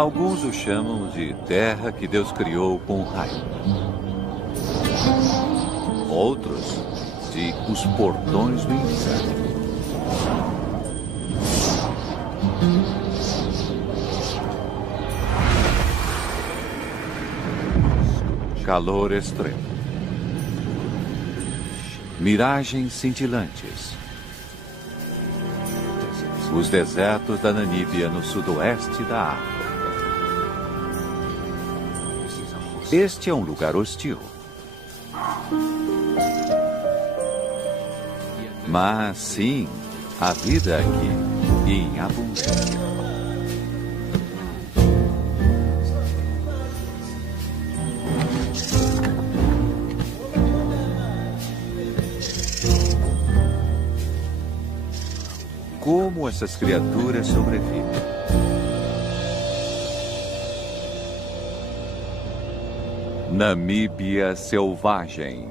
Alguns o chamam de terra que Deus criou com raio. Outros de os portões do inferno. Calor extremo. Miragens cintilantes. Os desertos da Namíbia no sudoeste da África. Este é um lugar hostil. Mas sim, a vida aqui em abundância. Como essas criaturas sobrevivem? Namíbia selvagem.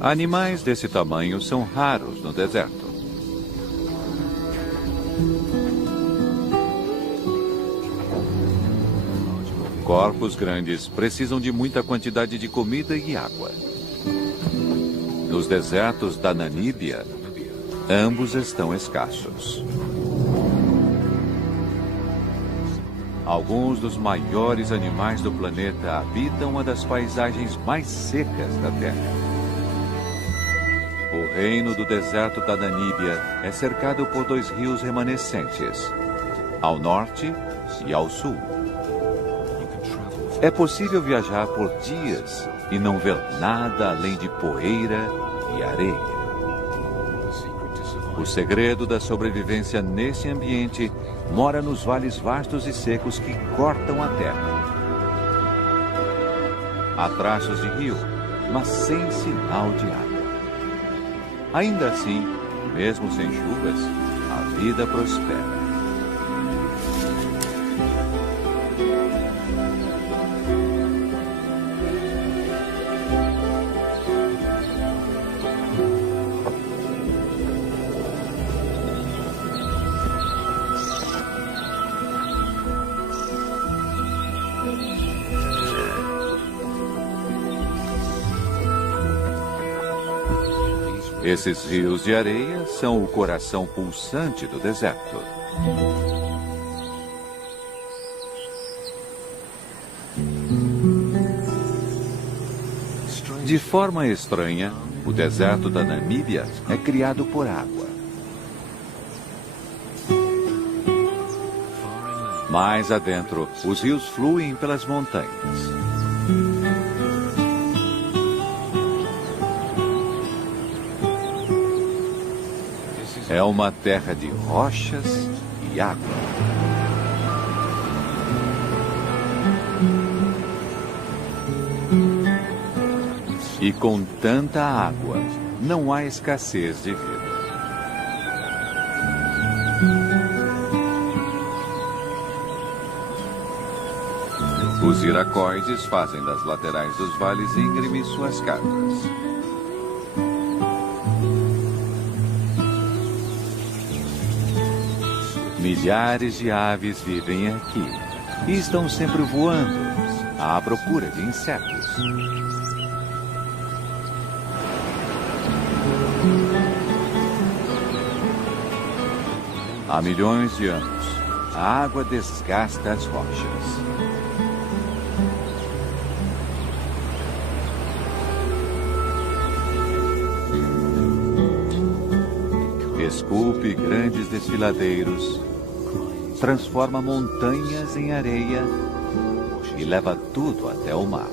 Animais desse tamanho são raros no deserto. Corpos grandes precisam de muita quantidade de comida e água. Nos desertos da Namíbia, ambos estão escassos. Alguns dos maiores animais do planeta habitam uma das paisagens mais secas da Terra. O reino do deserto da Namíbia é cercado por 2 rios remanescentes, ao norte e ao sul. É possível viajar por dias e não ver nada além de poeira e areia. O segredo da sobrevivência nesse ambiente mora nos vales vastos e secos que cortam a terra. Há traços de rio, mas sem sinal de água. Ainda assim, mesmo sem chuvas, a vida prospera. Esses rios de areia são o coração pulsante do deserto. De forma estranha, o deserto da Namíbia é criado por água. Mais adentro, os rios fluem pelas montanhas. É uma terra de rochas e água. E com tanta água, não há escassez de vida. Os iracoides fazem das laterais dos vales íngremes suas casas. Milhares de aves vivem aqui e estão sempre voando à procura de insetos. Há milhões de anos, a água desgasta as rochas. Esculpe grandes desfiladeiros, transforma montanhas em areia e leva tudo até o mar.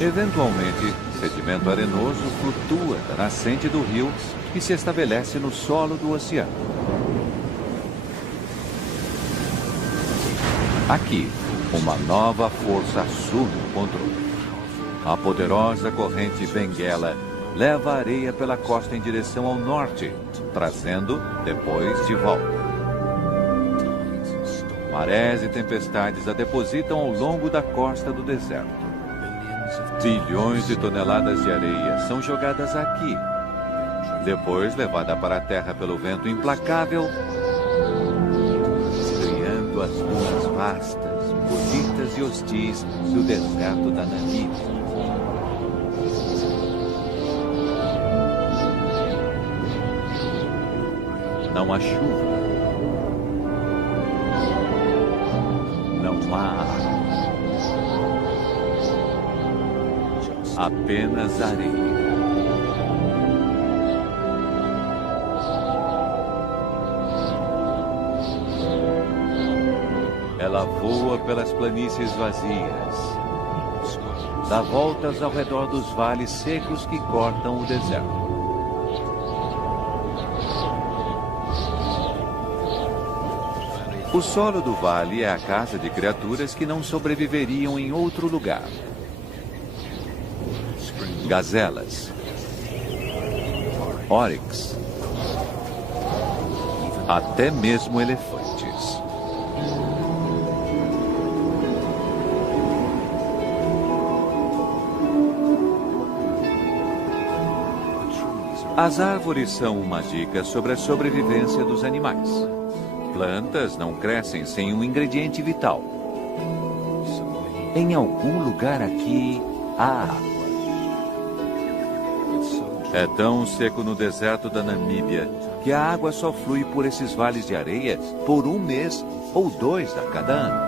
Eventualmente, sedimento arenoso flutua da nascente do rio e se estabelece no solo do oceano. Aqui, uma nova força assume o controle. A poderosa corrente Benguela leva a areia pela costa em direção ao norte, trazendo depois de volta. Marés e tempestades a depositam ao longo da costa do deserto. Bilhões de toneladas de areia são jogadas aqui, depois levada para a terra pelo vento implacável, criando as dunas vastas, bonitas e hostis do deserto da Namíbia. Não há chuva. Não há água. Apenas areia. Ela voa pelas planícies vazias, dá voltas ao redor dos vales secos que cortam o deserto. O solo do vale é a casa de criaturas que não sobreviveriam em outro lugar. Gazelas, oryx, até mesmo elefantes. As árvores são uma dica sobre a sobrevivência dos animais. Plantas não crescem sem um ingrediente vital. Em algum lugar aqui há água. É tão seco no deserto da Namíbia que a água só flui por esses vales de areia por 1 mês ou 2 a cada ano.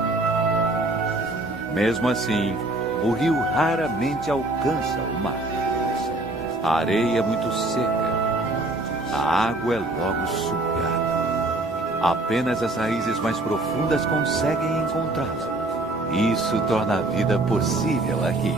Mesmo assim, o rio raramente alcança o mar. A areia é muito seca. A água é logo sugada. Apenas as raízes mais profundas conseguem encontrá-la. Isso torna a vida possível aqui.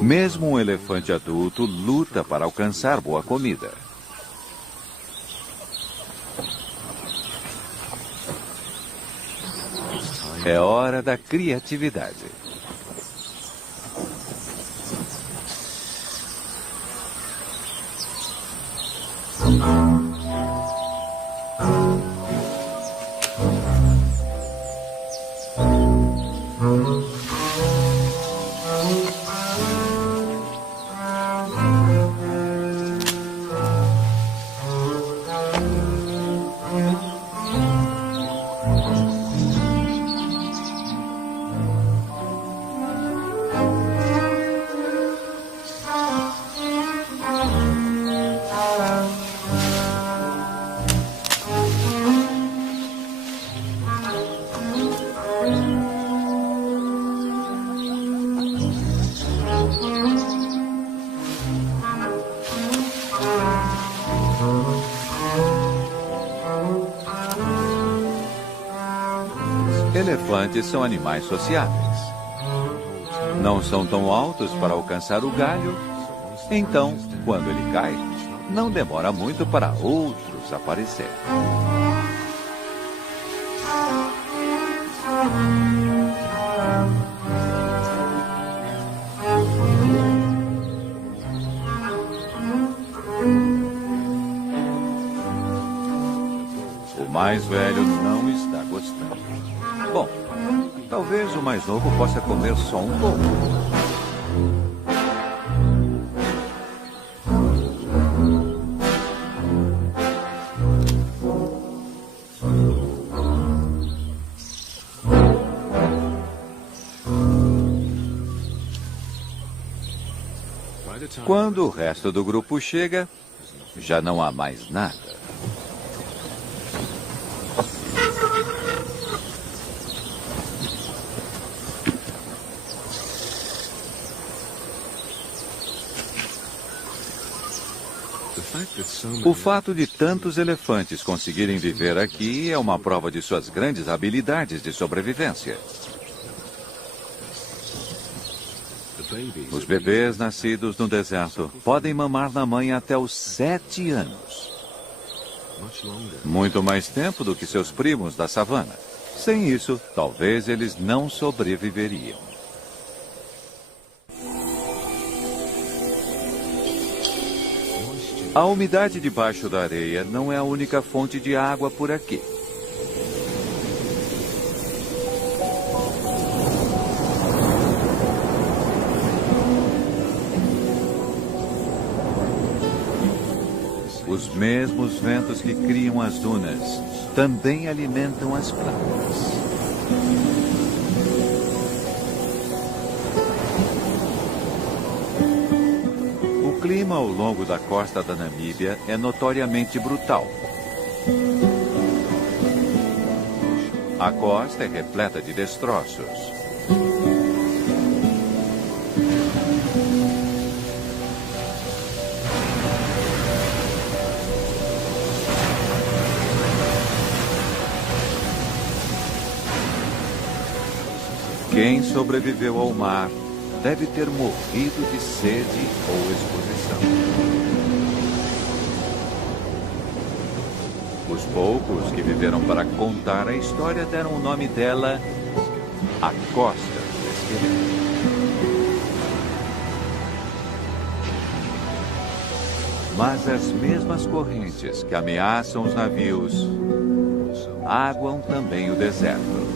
Mesmo um elefante adulto luta para alcançar boa comida. É hora da criatividade. Elefantes são animais sociáveis. Não são tão altos para alcançar o galho, então, quando ele cai, não demora muito para outros aparecerem. O mais velho não está gostando. Bom, talvez o mais novo possa comer só um pouco. Quando o resto do grupo chega, já não há mais nada. O fato de tantos elefantes conseguirem viver aqui é uma prova de suas grandes habilidades de sobrevivência. Os bebês nascidos no deserto podem mamar na mãe até os 7 anos. Muito mais tempo do que seus primos da savana. Sem isso, talvez eles não sobreviveriam. A umidade debaixo da areia não é a única fonte de água por aqui. Os mesmos ventos que criam as dunas também alimentam as plantas. O clima ao longo da costa da Namíbia é notoriamente brutal. A costa é repleta de destroços. Quem sobreviveu ao mar deve ter morrido de sede ou exposição. Os poucos que viveram para contar a história deram o nome dela a Costa do Esqueleto. Mas as mesmas correntes que ameaçam os navios aguam também o deserto.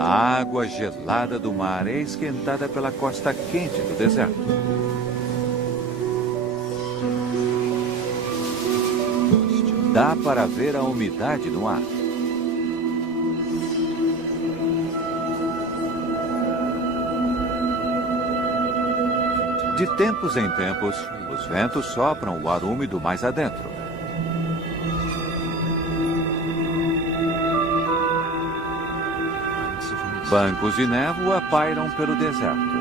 A água gelada do mar é esquentada pela costa quente do deserto. Dá para ver a umidade no ar. De tempos em tempos, os ventos sopram o ar úmido mais adentro. Bancos de névoa pairam pelo deserto.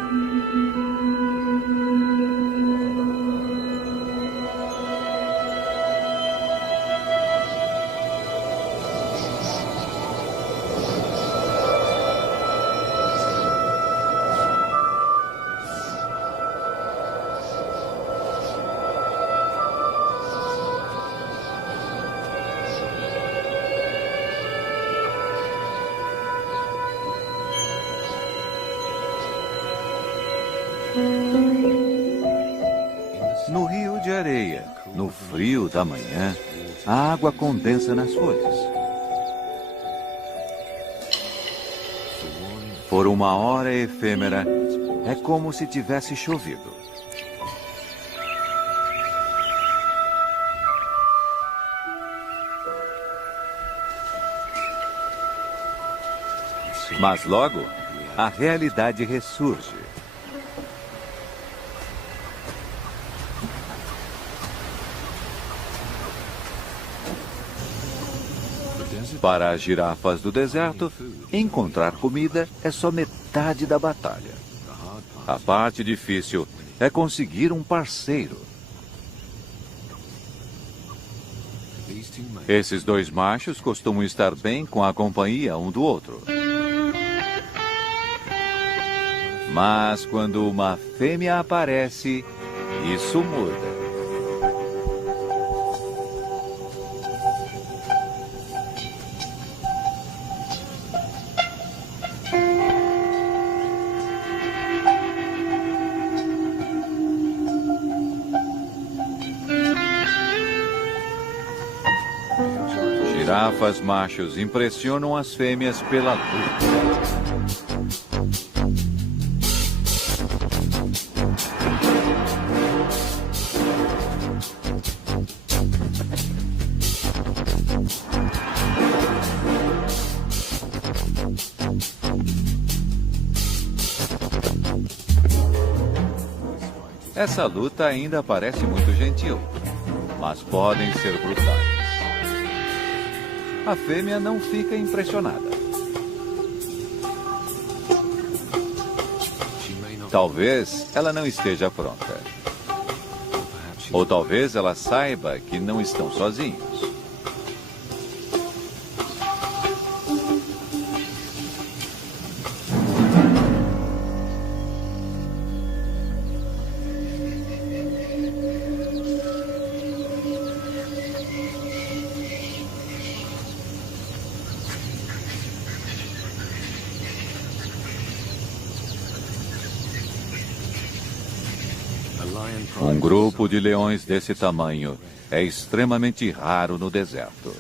No rio de areia, no frio da manhã, a água condensa nas folhas. Por uma hora efêmera, é como se tivesse chovido. Mas logo, a realidade ressurge. Para as girafas do deserto, encontrar comida é só metade da batalha. A parte difícil é conseguir um parceiro. Esses dois machos costumam estar bem com a companhia um do outro. Mas quando uma fêmea aparece, isso muda. Girafas machos impressionam as fêmeas pela luta. Essa luta ainda parece muito gentil, mas podem ser brutais. A fêmea não fica impressionada. Talvez ela não esteja pronta. Ou talvez ela saiba que não estão sozinhos. Um grupo de leões desse tamanho é extremamente raro no deserto.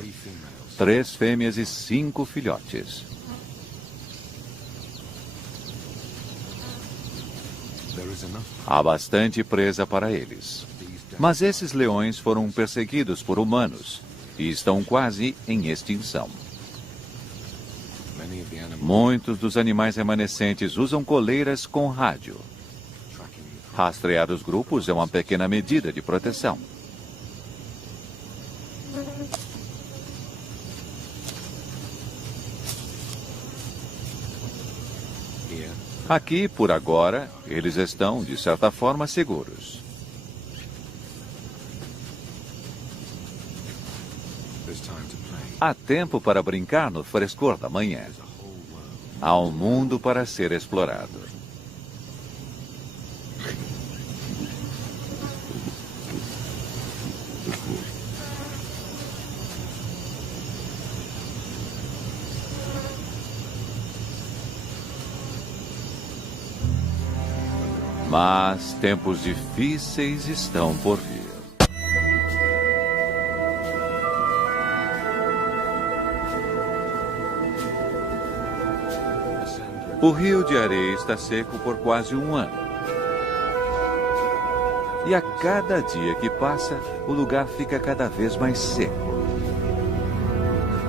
3 fêmeas e 5 filhotes. Há bastante presa para eles. Mas esses leões foram perseguidos por humanos e estão quase em extinção. Muitos dos animais remanescentes usam coleiras com rádio. Rastrear os grupos é uma pequena medida de proteção. Aqui, por agora, eles estão, de certa forma, seguros. Há tempo para brincar no frescor da manhã. Há um mundo para ser explorado. Mas tempos difíceis estão por vir. O rio de areia está seco por quase um ano. E a cada dia que passa, o lugar fica cada vez mais seco.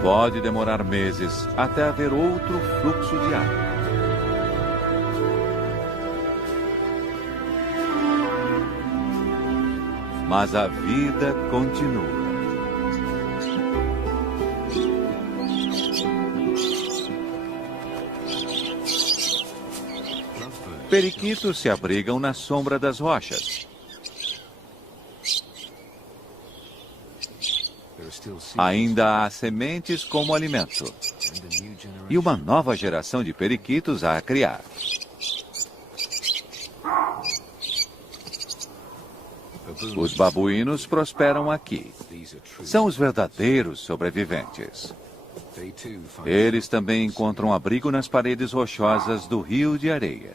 Pode demorar meses até haver outro fluxo de água. Mas a vida continua. Periquitos se abrigam na sombra das rochas. Ainda há sementes como alimento. E uma nova geração de periquitos a criar. Os babuínos prosperam aqui. São os verdadeiros sobreviventes. Eles também encontram abrigo nas paredes rochosas do rio de areia.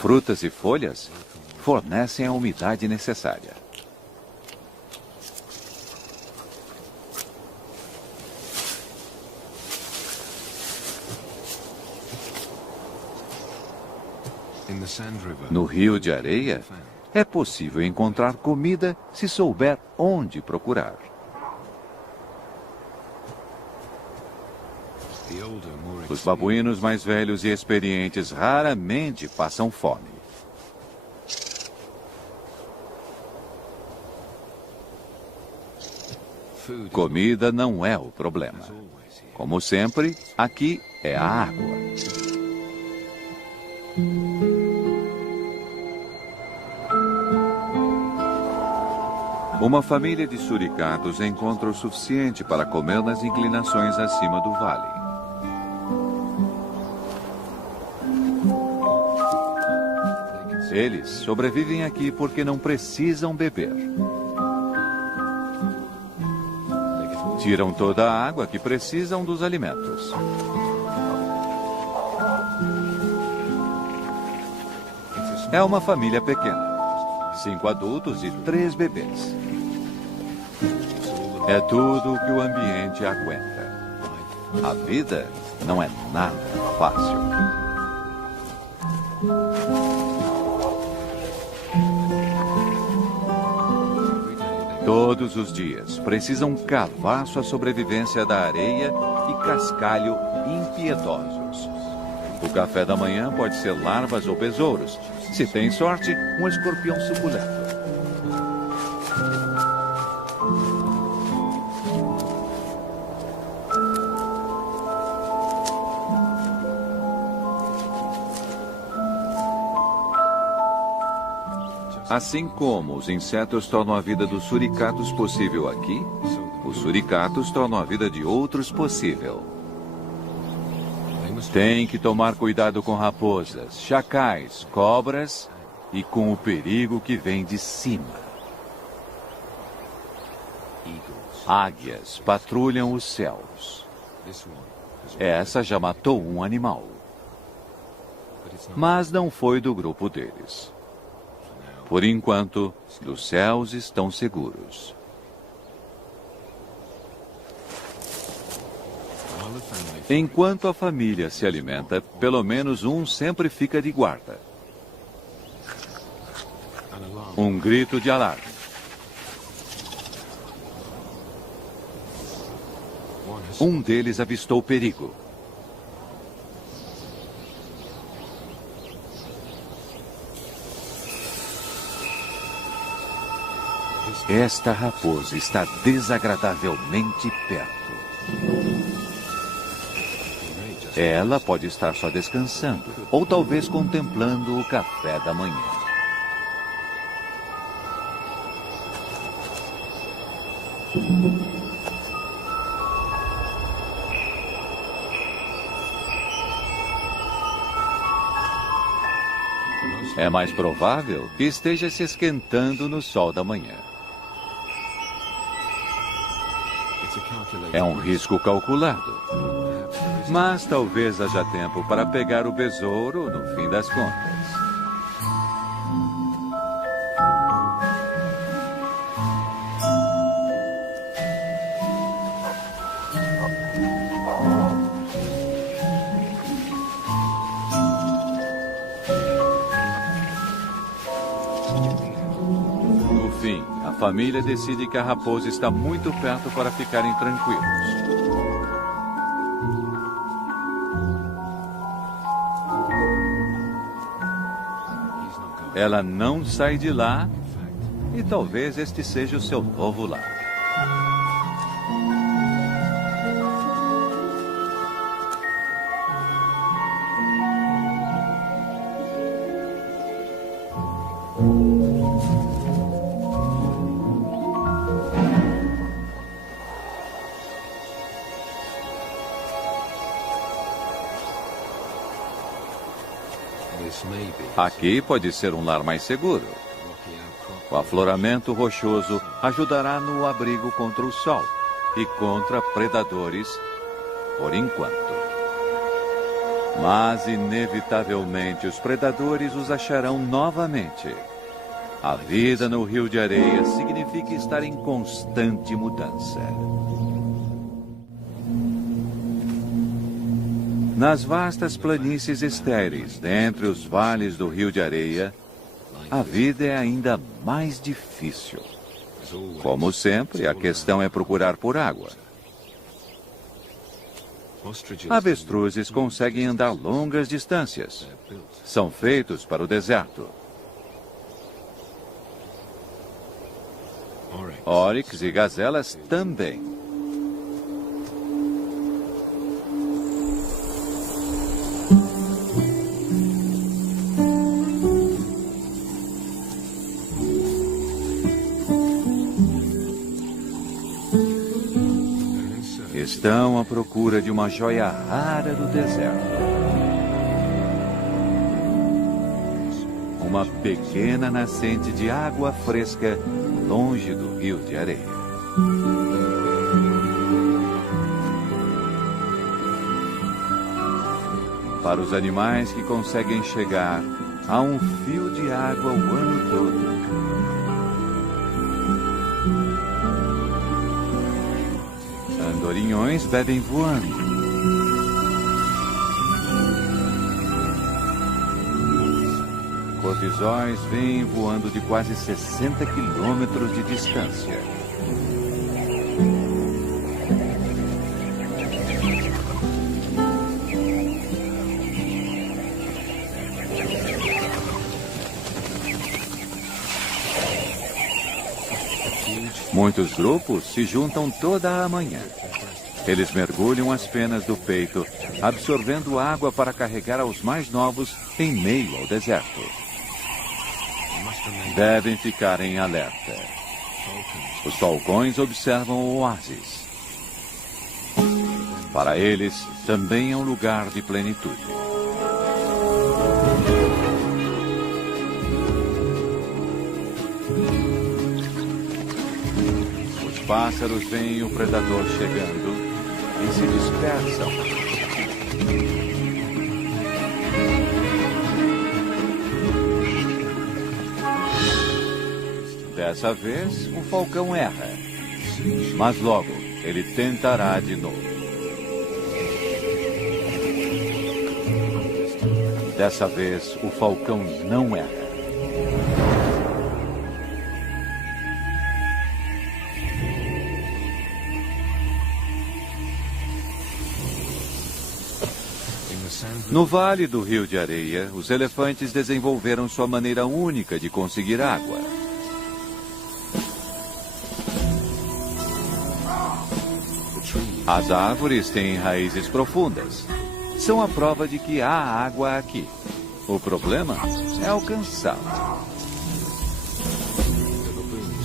Frutas e folhas fornecem a umidade necessária. No rio de areia, é possível encontrar comida se souber onde procurar. Os babuínos mais velhos e experientes raramente passam fome. Comida não é o problema. Como sempre, aqui é a água. Uma família de suricatos encontra o suficiente para comer nas inclinações acima do vale. Eles sobrevivem aqui porque não precisam beber. Tiram toda a água que precisam dos alimentos. É uma família pequena. 5 adultos e 3 bebês. É tudo o que o ambiente aguenta. A vida não é nada fácil. Todos os dias precisam cavar sua sobrevivência da areia e cascalho impiedosos. O café da manhã pode ser larvas ou besouros. Se tem sorte, um escorpião suculento. Assim como os insetos tornam a vida dos suricatos possível aqui, os suricatos tornam a vida de outros possível. Tem que tomar cuidado com raposas, chacais, cobras e com o perigo que vem de cima. Águias patrulham os céus. Essa já matou um animal. Mas não foi do grupo deles. Por enquanto, os céus estão seguros. Enquanto a família se alimenta, pelo menos um sempre fica de guarda. Um grito de alarme. Um deles avistou perigo. Esta raposa está desagradavelmente perto. Ela pode estar só descansando, ou talvez contemplando o café da manhã. É mais provável que esteja se esquentando no sol da manhã. É um risco calculado. Mas talvez haja tempo para pegar o besouro no fim das contas. No fim, a família decide que a raposa está muito perto para ficarem tranquilos. Ela não sai de lá e talvez este seja o seu novo lar. Aqui pode ser um lar mais seguro. O afloramento rochoso ajudará no abrigo contra o sol e contra predadores, por enquanto. Mas, inevitavelmente, os predadores os acharão novamente. A vida no Rio de Areia significa estar em constante mudança. Nas vastas planícies estéreis, dentre os vales do Rio de Areia, a vida é ainda mais difícil. Como sempre, a questão é procurar por água. Avestruzes conseguem andar longas distâncias. São feitos para o deserto. Oryx e gazelas também. Estão à procura de uma joia rara do deserto. Uma pequena nascente de água fresca longe do Rio de Areia. Para os animais que conseguem chegar, há um fio de água o ano todo. Andorinhões bebem voando. Corvisóis vêm voando de quase 60 quilômetros de distância. Muitos grupos se juntam toda a manhã. Eles mergulham as penas do peito, absorvendo água para carregar aos mais novos em meio ao deserto. Devem ficar em alerta. Os falcões observam o oásis. Para eles, também é um lugar de plenitude. Os pássaros veem o predador chegando e se dispersam. Dessa vez, o falcão erra. Mas logo, ele tentará de novo. Dessa vez, o falcão não erra. No Vale do Rio de Areia, os elefantes desenvolveram sua maneira única de conseguir água. As árvores têm raízes profundas. São a prova de que há água aqui. O problema é alcançá-la.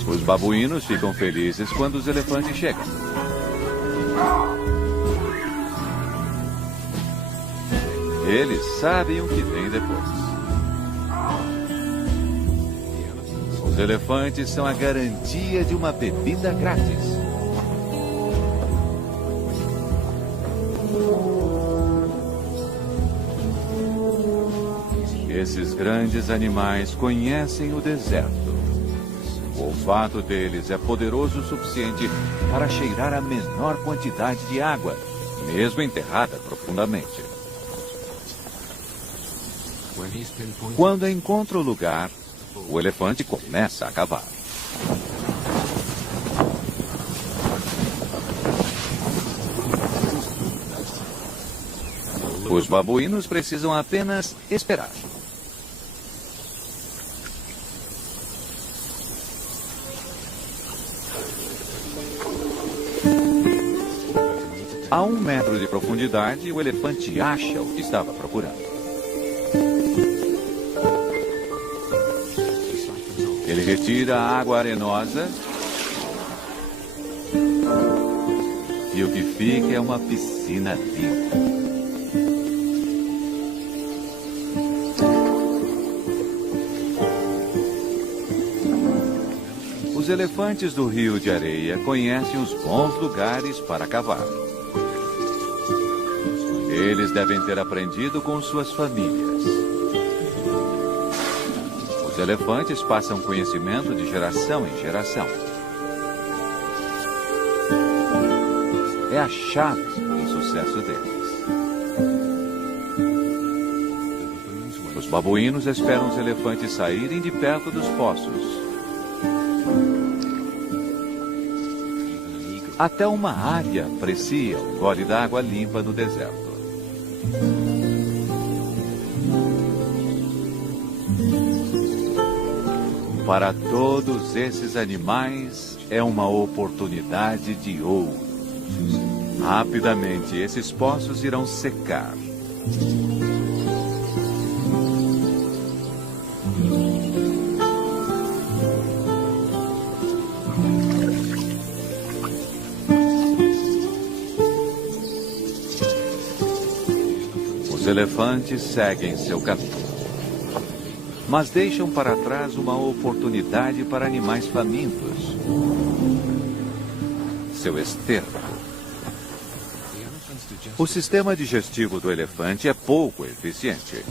Os babuínos ficam felizes quando os elefantes chegam. Eles sabem o que vem depois. Os elefantes são a garantia de uma bebida grátis. Esses grandes animais conhecem o deserto. O olfato deles é poderoso o suficiente para cheirar a menor quantidade de água, mesmo enterrada profundamente. Quando encontra o lugar, o elefante começa a cavar. Os babuínos precisam apenas esperar. A 1 metro de profundidade, o elefante acha o que estava procurando. Ele retira a água arenosa e o que fica é uma piscina limpa. Os elefantes do Rio de Areia conhecem os bons lugares para cavar. Eles devem ter aprendido com suas famílias. Os elefantes passam conhecimento de geração em geração. É a chave do sucesso deles. Os babuínos esperam os elefantes saírem de perto dos poços. Até uma águia aprecia o gole d'água limpa no deserto. Para todos esses animais, é uma oportunidade de ouro. Rapidamente, esses poços irão secar. Os elefantes seguem seu caminho, mas deixam para trás uma oportunidade para animais famintos. Seu esterco. O sistema digestivo do elefante é pouco eficiente.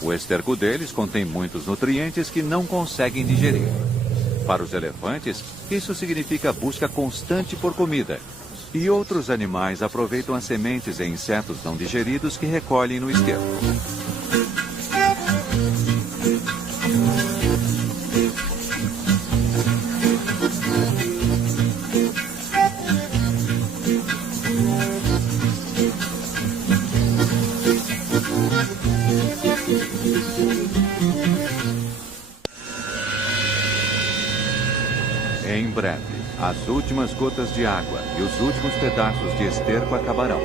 O esterco deles contém muitos nutrientes que não conseguem digerir. Para os elefantes, isso significa busca constante por comida. E outros animais aproveitam as sementes e insetos não digeridos que recolhem no esterco. Em breve, as últimas gotas de água e os últimos pedaços de esterco acabarão.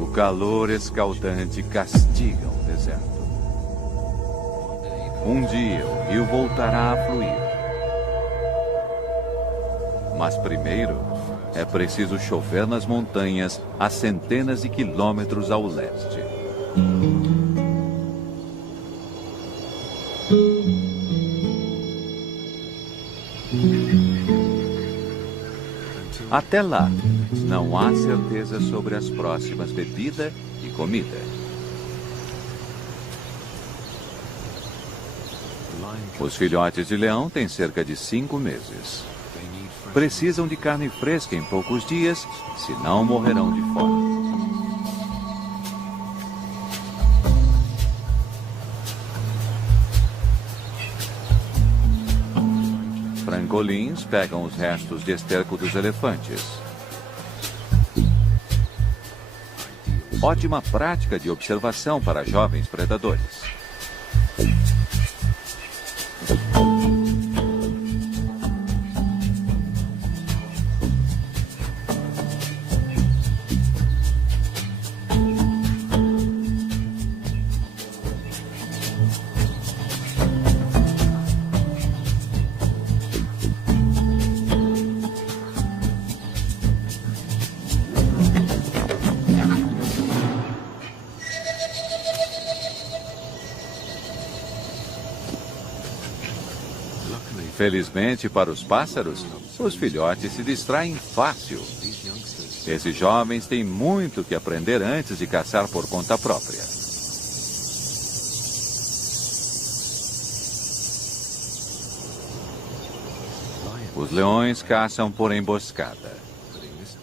O calor escaldante castiga o deserto. Um dia o rio voltará a fluir. Mas primeiro é preciso chover nas montanhas a centenas de quilômetros ao leste. Até lá, não há certeza sobre as próximas bebida e comida. Os filhotes de leão têm cerca de 5 meses. Precisam de carne fresca em poucos dias, senão morrerão de fome. Francolins pegam os restos de esterco dos elefantes. Ótima prática de observação para jovens predadores. Felizmente para os pássaros, os filhotes se distraem fácil. Esses jovens têm muito que aprender antes de caçar por conta própria. Os leões caçam por emboscada.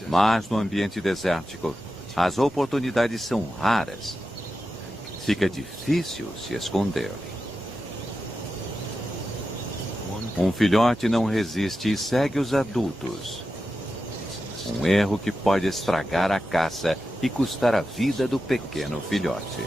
Mas no ambiente desértico, as oportunidades são raras. Fica difícil se esconder. Um filhote não resiste e segue os adultos. Um erro que pode estragar a caça e custar a vida do pequeno filhote.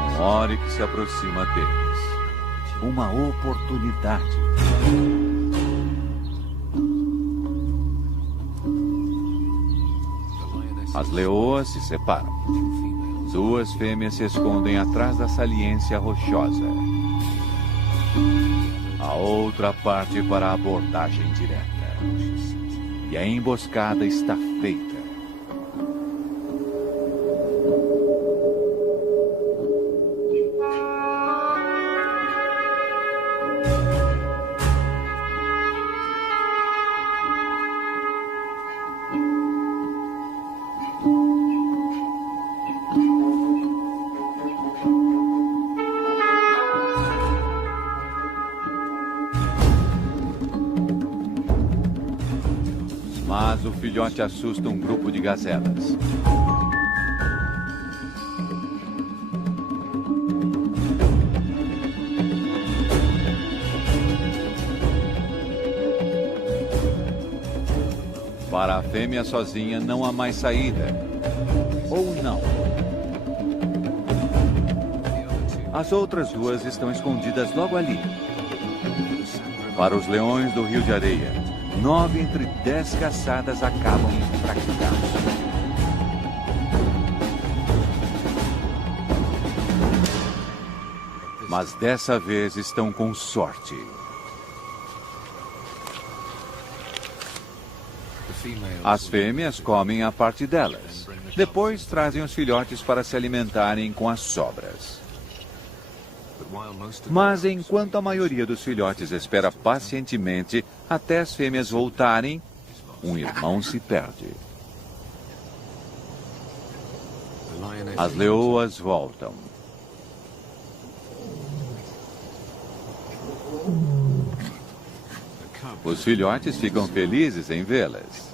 Um oryx se aproxima deles. Uma oportunidade. As leoas se separam. 2 fêmeas se escondem atrás da saliência rochosa. A outra parte para a abordagem direta. E a emboscada está feita. Mas o filhote assusta um grupo de gazelas. Para a fêmea sozinha não há mais saída. Ou não. As outras 2 estão escondidas logo ali. Para os leões do Rio de Areia, 9 entre 10 caçadas acabam em fracasso. Mas dessa vez estão com sorte. As fêmeas comem a parte delas. Depois trazem os filhotes para se alimentarem com as sobras. Mas enquanto a maioria dos filhotes espera pacientemente até as fêmeas voltarem, um irmão se perde. As leoas voltam. Os filhotes ficam felizes em vê-las.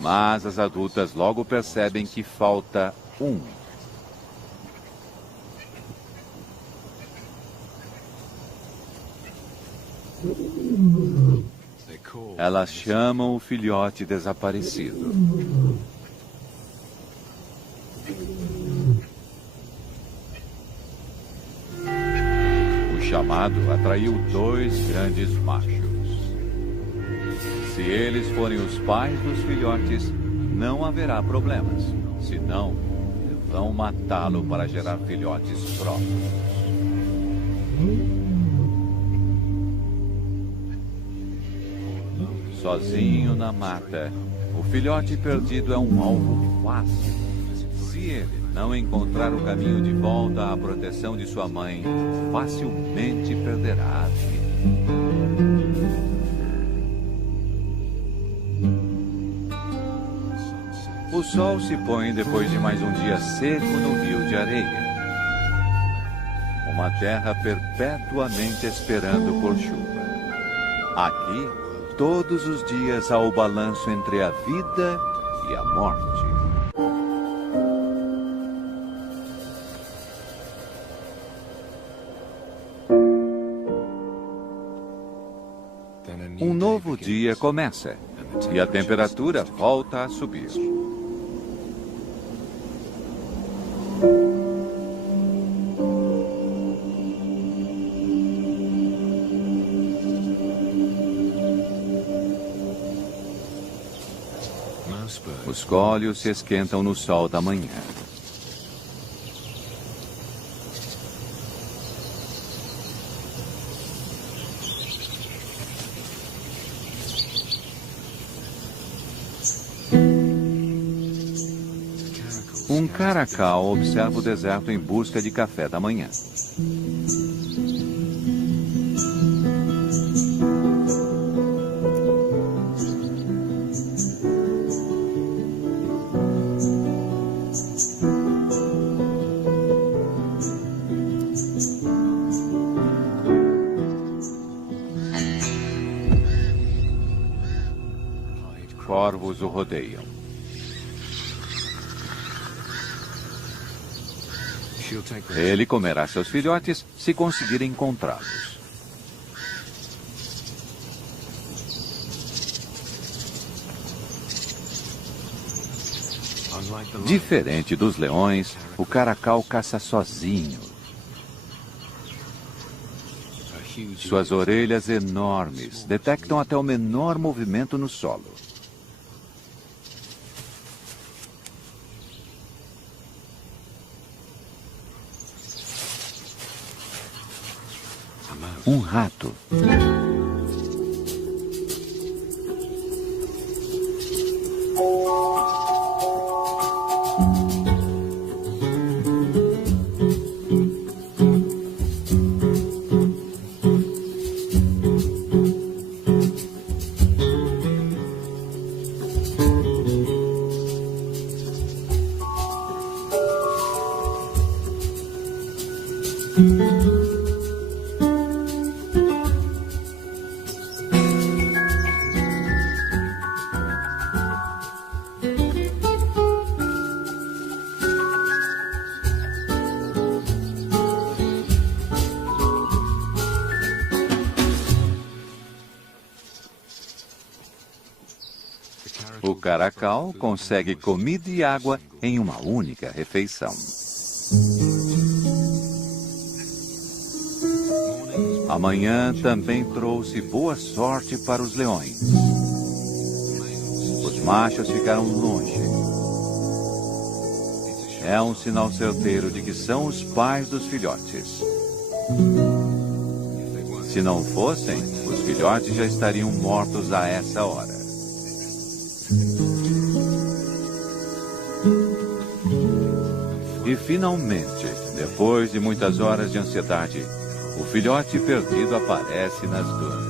Mas as adultas logo percebem que falta um. Elas chamam o filhote desaparecido. O chamado atraiu 2 grandes machos. Se eles forem os pais dos filhotes, não haverá problemas. Senão, vão matá-lo para gerar filhotes próprios. Sozinho na mata, o filhote perdido é um alvo fácil. Se ele não encontrar o caminho de volta à proteção de sua mãe, facilmente perderá a vida. O sol se põe depois de mais um dia seco no rio de areia. Uma terra perpetuamente esperando por chuva. Aqui, todos os dias há o balanço entre a vida e a morte. Um novo dia começa e a temperatura volta a subir. Os cólios se esquentam no sol da manhã. Um caracal observa o deserto em busca de café da manhã. Corvos o rodeiam. Ele comerá seus filhotes se conseguir encontrá-los. Diferente dos leões, o caracal caça sozinho. Suas orelhas enormes detectam até o menor movimento no solo. Um rato. O caracal consegue comida e água em uma única refeição. Amanhã também trouxe boa sorte para os leões. Os machos ficaram longe. É um sinal certeiro de que são os pais dos filhotes. Se não fossem, os filhotes já estariam mortos a essa hora. E finalmente, depois de muitas horas de ansiedade, o filhote perdido aparece nas dunas.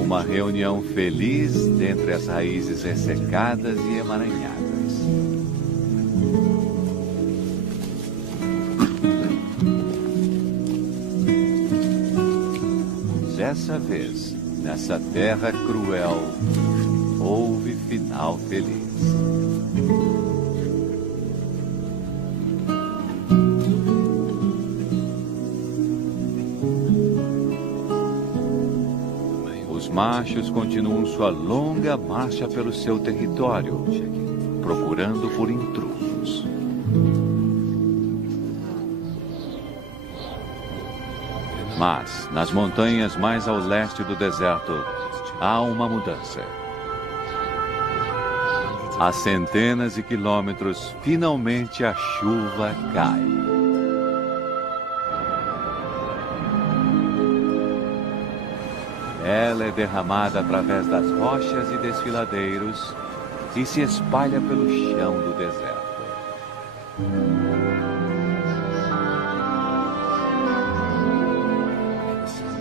Uma reunião feliz dentre as raízes ressecadas e emaranhadas. Dessa vez, nessa terra cruel, houve final feliz. Os machos continuam sua longa marcha pelo seu território, procurando por intrusos. Mas, nas montanhas mais ao leste do deserto, há uma mudança. A centenas de quilômetros, finalmente a chuva cai. Ela é derramada através das rochas e desfiladeiros e se espalha pelo chão do deserto.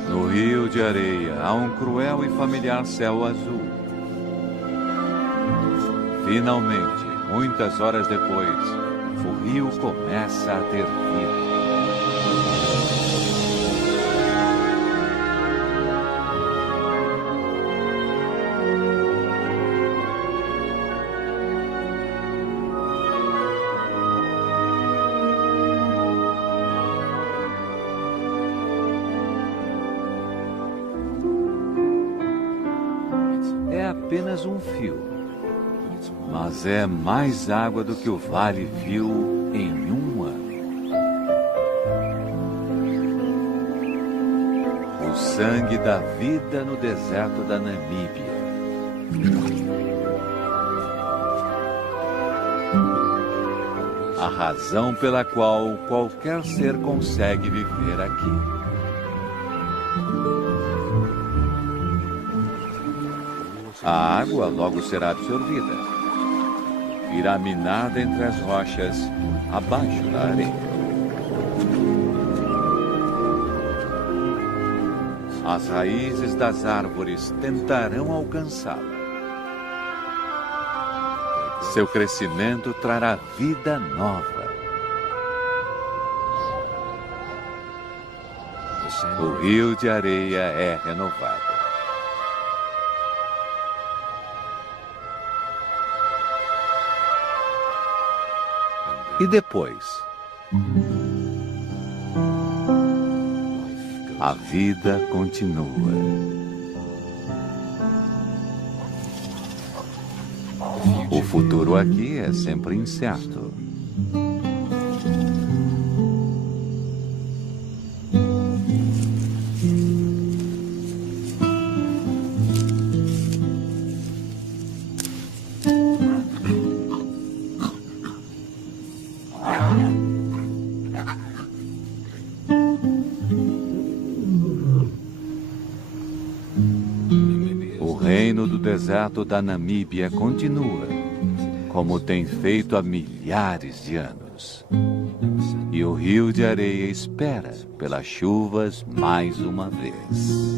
No rio de areia há um cruel e familiar céu azul. Finalmente, muitas horas depois, o rio começa a ter vida. É apenas um fio, mas é mais água do que o vale viu em um ano. O sangue da vida no deserto da Namíbia. A razão pela qual qualquer ser consegue viver aqui. A água logo será absorvida. Irá minada entre as rochas, abaixo da areia. As raízes das árvores tentarão alcançá-la. Seu crescimento trará vida nova. O rio de areia é renovado. E depois? A vida continua. O futuro aqui é sempre incerto. O reino do deserto da Namíbia continua, como tem feito há milhares de anos. E o rio de areia espera pelas chuvas mais uma vez.